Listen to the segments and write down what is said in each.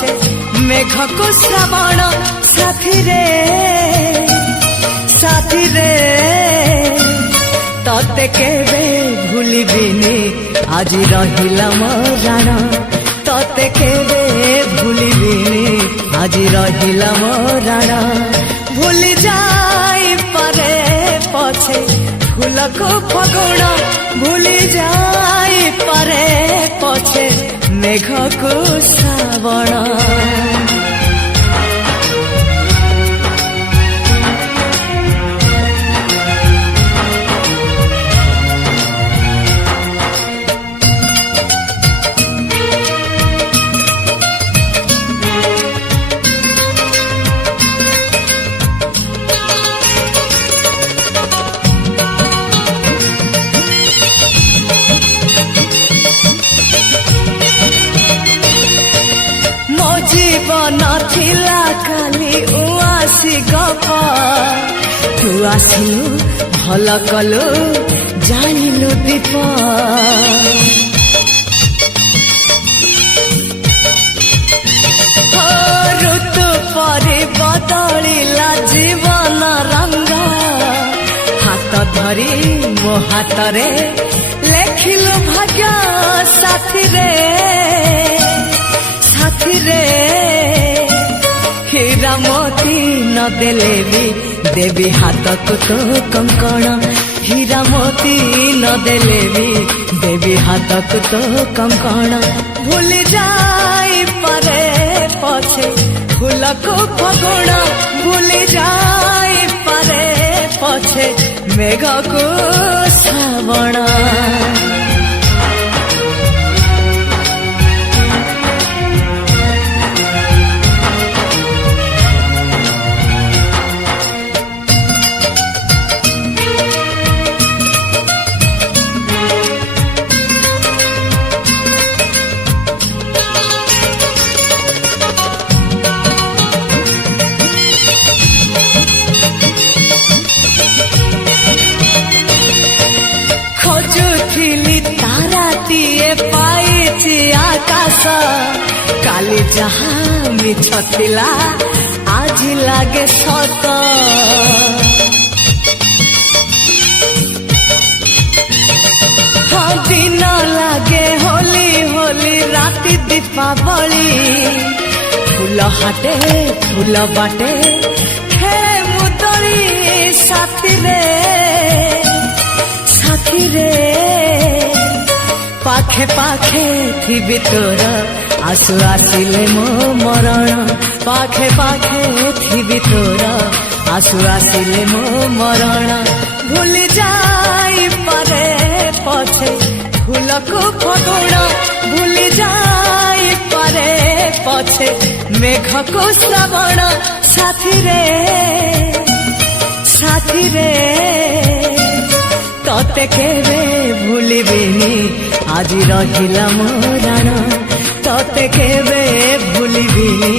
पछे मेघ को श्रावण साथी रे तते केबे भूलिबिनी आज रहिला मराण तते केबे भूलिबिनी आज रहिला मराण भूली जाई पारे पछे फूल को फगुण भूली जाई पारे पछे मेघ को श्रावण जीवन थिला काली उआसी गप तू आसिलु भल कलु जानिलु दीप ऋतु परि बदलिला जीवन रंग हाथ धरी मो हाथ रे लेखिलु भाग्य साथी रे हीरा मोती न देले भी देवी हाथ को तो कंकण हीरा मोती न देले भी देवी हाथ को तो कंकण भूल जाई पारे पछे फूल को फगुण भूल जाई पारे पछे मेघ को श्रावण खोजुथिली ताराटीए पाइछि आकाश काली जहाँ मिछ थिला आज लागे सत हाँ दिन लागे होली होली राति दीपावली फूल हाटे फूल बाटे खेले मुदरी साथी रे पाखे पाखे थी तोर आसु आसिले मो मरण पाखे पाखे थी तोर आसु आसिले मो मरण भूल जाई पारे पछे फूल को फगुण भूल जाई पारे पछे मेघ को श्रावण साथी रे तते केबे भूलिबिनी आज रहिला मराण तते केबे भूलिबिनी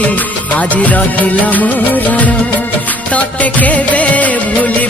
आज रहिला मराण तते केबे भूलि